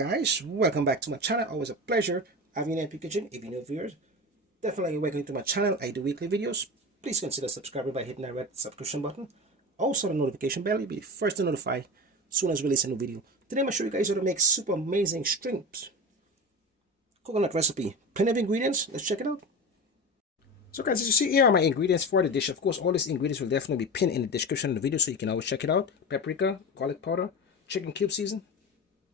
guys, welcome back to my channel. Always a pleasure having you in NP Kitchen. If you're new viewers, definitely welcome to my channel. I do weekly videos. Please consider subscribing by hitting that red subscription button. Also the notification bell, you'll be the first to notify as soon as we release a new video. Today I'm going to show you guys how to make super amazing shrimps coconut recipe. Plenty of ingredients. Let's check it out. So guys, as you see, here are my ingredients for the dish. Of course, all these ingredients will definitely be pinned in the description of the video, so you can always check it out. Paprika, garlic powder, chicken cube season,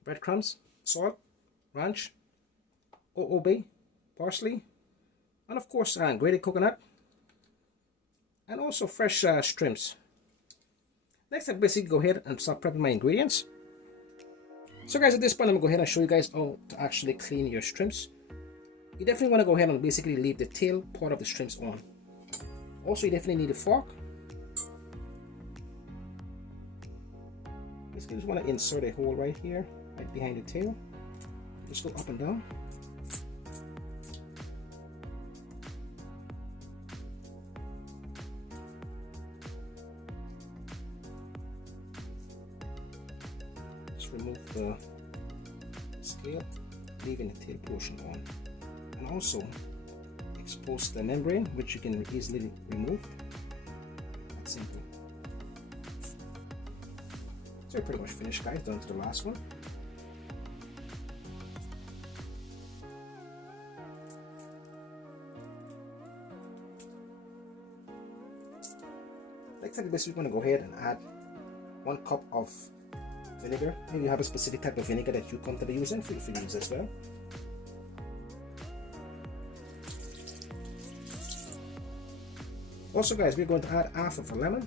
breadcrumbs, salt, ranch, OOB, parsley, and of course grated coconut, and also fresh shrimps. Next, I basically go ahead and start prepping my ingredients. So guys, at this point I'm going to go ahead and show you guys how to actually clean your shrimps. You definitely want to go ahead and basically leave the tail part of the shrimps on. Also, you definitely need a fork. Basically, just want to insert a hole right here, right behind the tail. Just go up and down. Just remove the scale, leaving the tail portion on. And also expose the membrane, which you can easily remove. That's simple. So we're pretty much finished, guys. Down to the last one. Next time, basically, we're going to go ahead and add 1 cup of vinegar. If you have a specific type of vinegar that you're comfortable using, feel free to use as well. Also guys, we're going to add half of a lemon.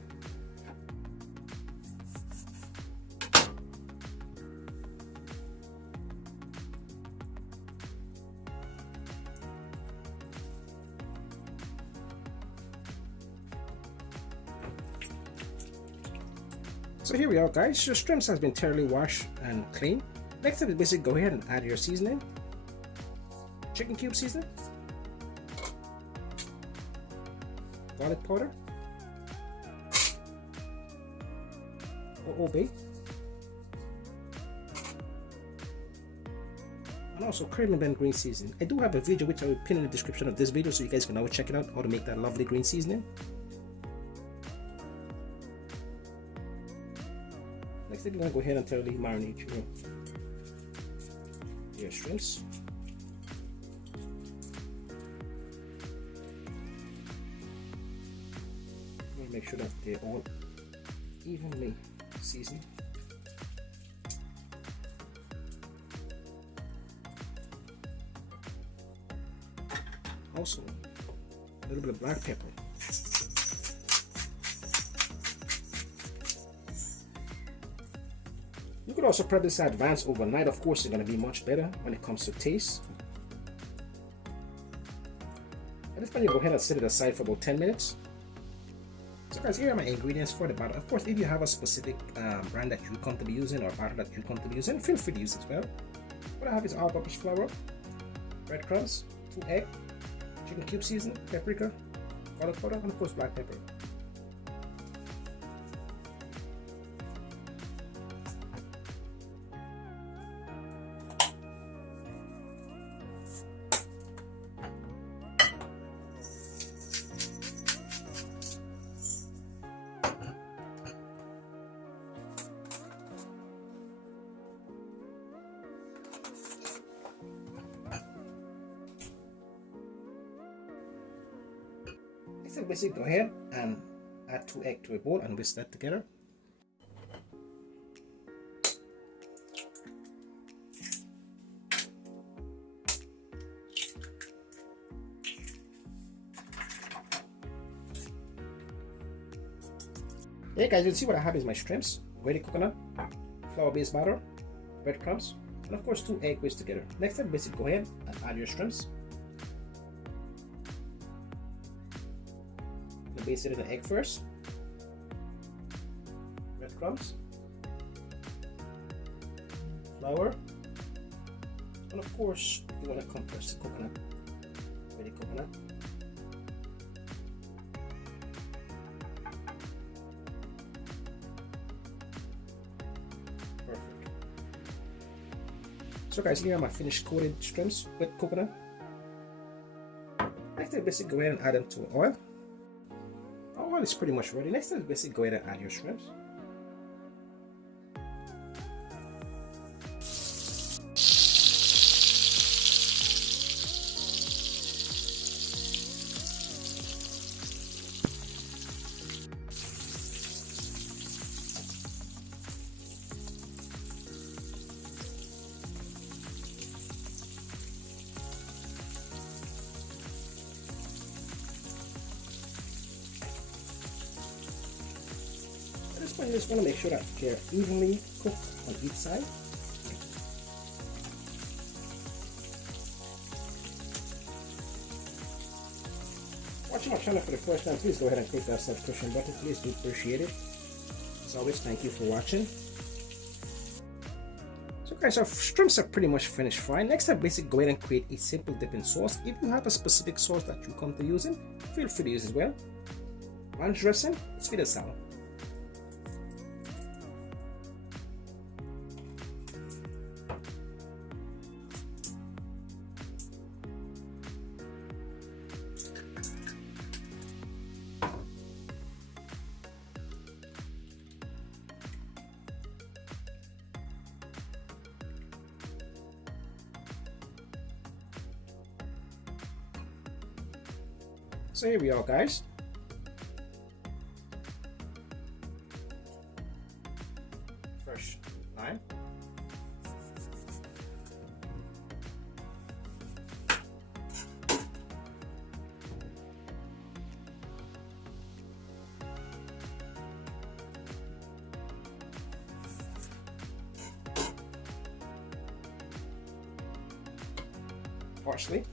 So here we are guys, your shrimps has been thoroughly washed and cleaned. Next step is basically go ahead and add your seasoning. Chicken cube seasoning, garlic powder, OOB, and also cream and green seasoning. I do have a video which I will pin in the description of this video, so you guys can always check it out, how to make that lovely green seasoning. Next thing, you're going to go ahead and thoroughly marinate your shrimps. Make sure that they're all evenly seasoned. Also, a little bit of black pepper. You could also prep this in advance overnight. Of course, it's going to be much better when it comes to taste. At this point, you go ahead and set it aside for about 10 minutes. So guys, here are my ingredients for the batter. Of course, if you have a specific brand that you come to be using or batter that you come to be using, feel free to use it as well. What I have is all-purpose flour, breadcrumbs, 2 eggs, chicken cube season, paprika, garlic powder, and of course black pepper. So basically go ahead and add 2 eggs to a bowl and whisk that together. Hey guys, you'll see what I have is my shrimps, grated coconut, flour-based batter, breadcrumbs, and of course 2 eggs whisked together. Next step, basically go ahead and add your shrimps. Base it in the egg first, breadcrumbs, flour, and of course you want to compress the coconut, ready coconut. So guys, here are my finished coated shrimps with coconut. Next is basically go ahead and add them to oil. Our oil is pretty much ready. Next is basically go ahead and add your shrimps. At this point, you just want to make sure that they're evenly cooked on each side. Watching my channel for the first time, please go ahead and click that subscription button. Please do appreciate it. As always, thank you for watching. So guys, our shrimps are pretty much finished frying. Next, I basically go ahead and create a simple dipping sauce. If you have a specific sauce that you come to using, feel free to use as well. Ranch dressing, sweet and sour. So here we are, guys. Fresh lime. Parsley.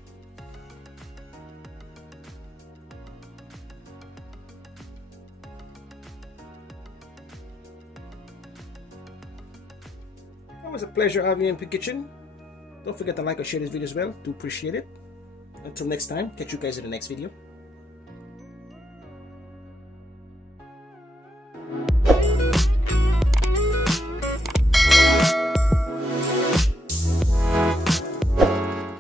Always a pleasure having you in the kitchen. Don't forget to like or share this video as well. Do appreciate it. Until next time, catch you guys in the next video.